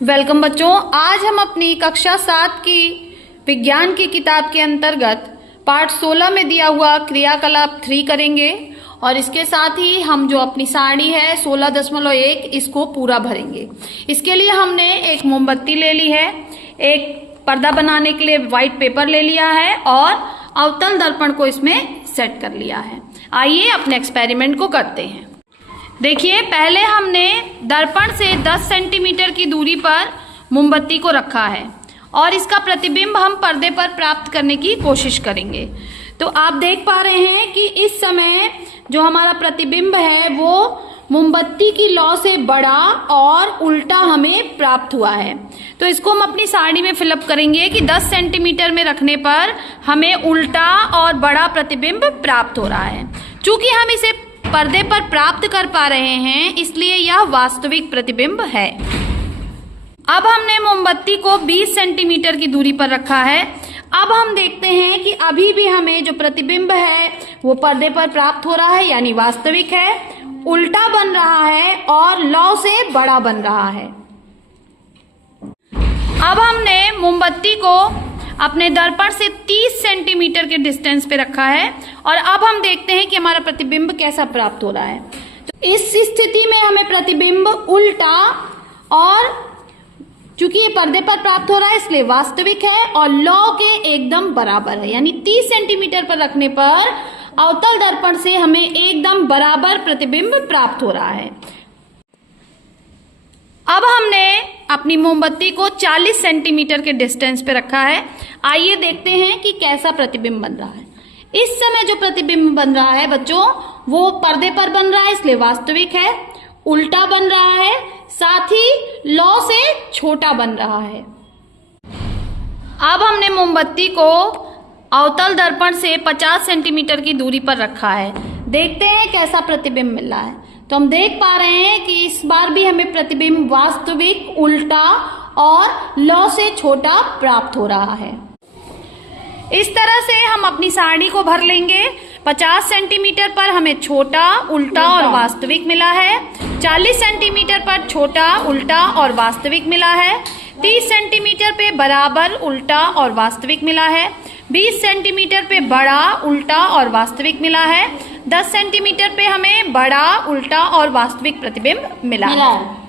Welcome बच्चों। आज हम अपनी कक्षा 7 की विज्ञान की किताब के अंतर्गत पाठ 16 में दिया हुआ क्रियाकलाप 3 करेंगे और इसके साथ ही हम जो अपनी सारणी है 16.1 इसको पूरा भरेंगे। इसके लिए हमने एक मोमबत्ती ले ली है, एक पर्दा बनाने के लिए व्हाइट पेपर ले लिया है और अवतल दर्पण को इसमें सेट कर लिया है। आइए अपने एक्सपेरिमेंट को करते हैं। देखिए, पहले हमने दर्पण से 10 सेंटीमीटर की दूरी पर मोमबत्ती को रखा है और इसका प्रतिबिंब हम पर्दे पर प्राप्त करने की कोशिश करेंगे। तो आप देख पा रहे हैं कि इस समय जो हमारा प्रतिबिंब है वो मोमबत्ती की लौ से बड़ा और उल्टा हमें प्राप्त हुआ है। तो इसको हम अपनी सारणी में फिलअप करेंगे कि 10 सेंटीमीटर में रखने पर हमें उल्टा और बड़ा प्रतिबिंब प्राप्त हो रहा है। चूंकि हम इसे पर्दे पर प्राप्त कर पा रहे हैं इसलिए यह वास्तविक प्रतिबिंब है। अब हमने मोमबत्ती को 20 सेंटीमीटर की दूरी पर रखा है। अब हम देखते हैं कि अभी भी हमें जो प्रतिबिंब है वो पर्दे पर प्राप्त हो रहा है, यानी वास्तविक है, उल्टा बन रहा है और लौ से बड़ा बन रहा है। अब हमने मोमबत्ती को अपने दर्पण से 30 सेंटीमीटर के डिस्टेंस पे रखा है और अब हम देखते हैं कि हमारा प्रतिबिंब कैसा प्राप्त हो रहा है। तो इस स्थिति में हमें प्रतिबिंब उल्टा और चूंकि ये पर्दे पर प्राप्त हो रहा है इसलिए वास्तविक है और लौ के एकदम बराबर है, यानी 30 सेंटीमीटर पर रखने पर अवतल दर्पण से हमें एकदम बराबर प्रतिबिंब प्राप्त हो रहा है। अब हमने अपनी मोमबत्ती को 40 सेंटीमीटर के डिस्टेंस पे रखा है। आइए देखते हैं कि कैसा प्रतिबिंब बन रहा है। इस समय जो प्रतिबिंब बन रहा है बच्चों वो पर्दे पर बन रहा है इसलिए वास्तविक है, उल्टा बन रहा है, साथ ही लौ से छोटा बन रहा है। अब हमने मोमबत्ती को अवतल दर्पण से 50 सेंटीमीटर की दूरी पर रखा है। देखते हैं कैसा प्रतिबिंब मिल रहा है। तो हम देख पा रहे हैं कि इस बार भी हमें प्रतिबिंब वास्तविक, उल्टा और लौ से छोटा प्राप्त हो रहा है। इस तरह से हम अपनी सारणी को भर लेंगे। 50 सेंटीमीटर पर हमें छोटा, उल्टा और वास्तविक मिला है। 40 सेंटीमीटर पर छोटा, उल्टा और वास्तविक मिला है। 30 सेंटीमीटर पे बराबर, उल्टा और वास्तविक मिला है। 20 सेंटीमीटर पे बड़ा, उल्टा और वास्तविक मिला है। 10 सेंटीमीटर पे हमें बड़ा, उल्टा और वास्तविक प्रतिबिंब मिला है।